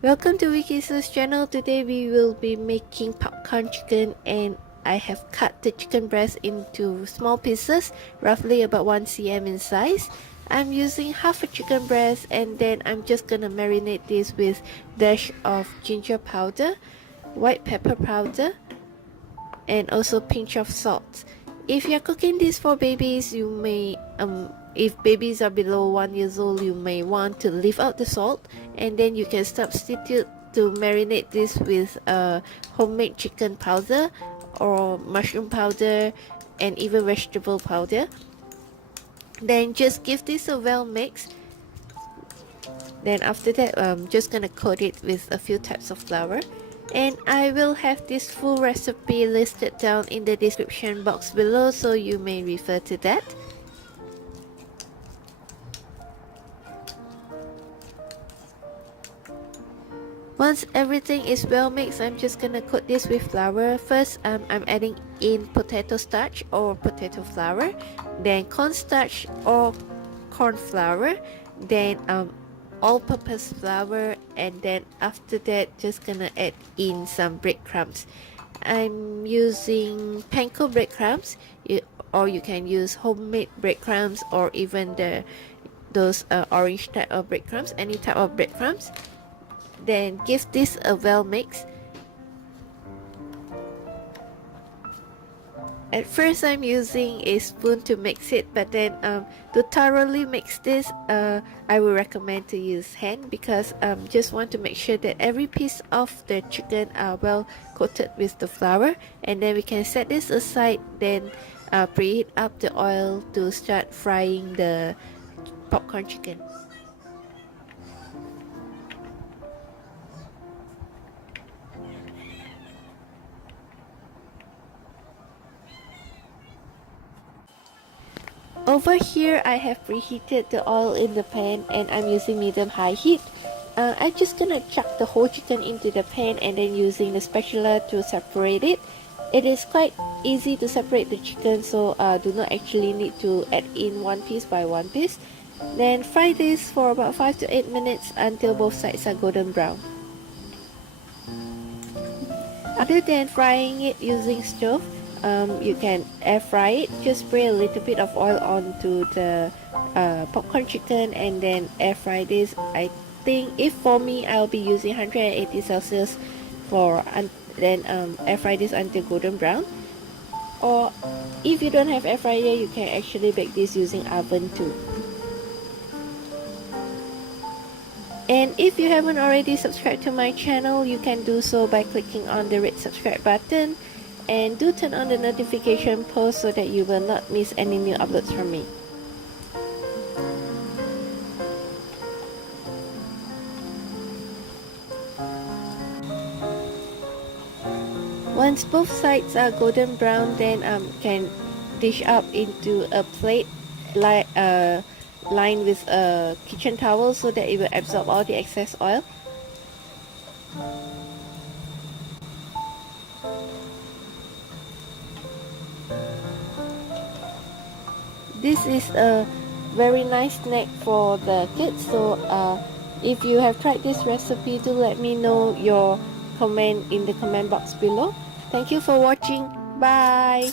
Welcome to Wiki's channel. Today we will be making popcorn chicken, and I have cut the chicken breast into small pieces, roughly about 1 cm in size. I'm using half a chicken breast, and then I'm just gonna marinate this with dash of ginger powder, white pepper powder, and also pinch of salt. If you're cooking this for babies, you may if babies are below 1 years old, you may want to leave out the salt, and then you can substitute to marinate this with homemade chicken powder or mushroom powder and even vegetable powder. Then just give this a well mix. Then after that, I'm just gonna coat it with a few types of flour, and I will have this full recipe listed down in the description box below, so you may refer to that. Once everything is well mixed, I'm just gonna coat this with flour. First, I'm adding in potato starch or potato flour, then cornstarch or corn flour, then all-purpose flour, and then after that, just gonna add in some breadcrumbs. I'm using panko breadcrumbs, or you can use homemade breadcrumbs, or even those orange type of breadcrumbs, any type of breadcrumbs. Then give this a well mix. At first I'm using a spoon to mix it, but then to thoroughly mix this, I will recommend to use hand, because just want to make sure that every piece of the chicken are well coated with the flour. And then we can set this aside, then preheat up the oil to start frying the popcorn chicken. Over here, I have preheated the oil in the pan, and I'm using medium-high heat. I'm just gonna chuck the whole chicken into the pan, and then using the spatula to separate it. It is quite easy to separate the chicken, so do not actually need to add in one piece by one piece. Then fry this for about 5 to 8 minutes until both sides are golden brown. Other than frying it using stove, you can air fry it. Just spray a little bit of oil onto the popcorn chicken and then air fry this. I think if for me, I'll be using 180 Celsius for then air fry this until golden brown. Or if you don't have air fryer, you can actually bake this using oven too. And if you haven't already subscribed to my channel, you can do so by clicking on the red subscribe button, and do turn on the notification post so that you will not miss any new uploads from me. Once both sides are golden brown, then can dish up into a plate lined with a kitchen towel so that it will absorb all the excess oil. This is a very nice snack for the kids, so if you have tried this recipe, do let me know your comment in the comment box below. Thank you for watching. Bye.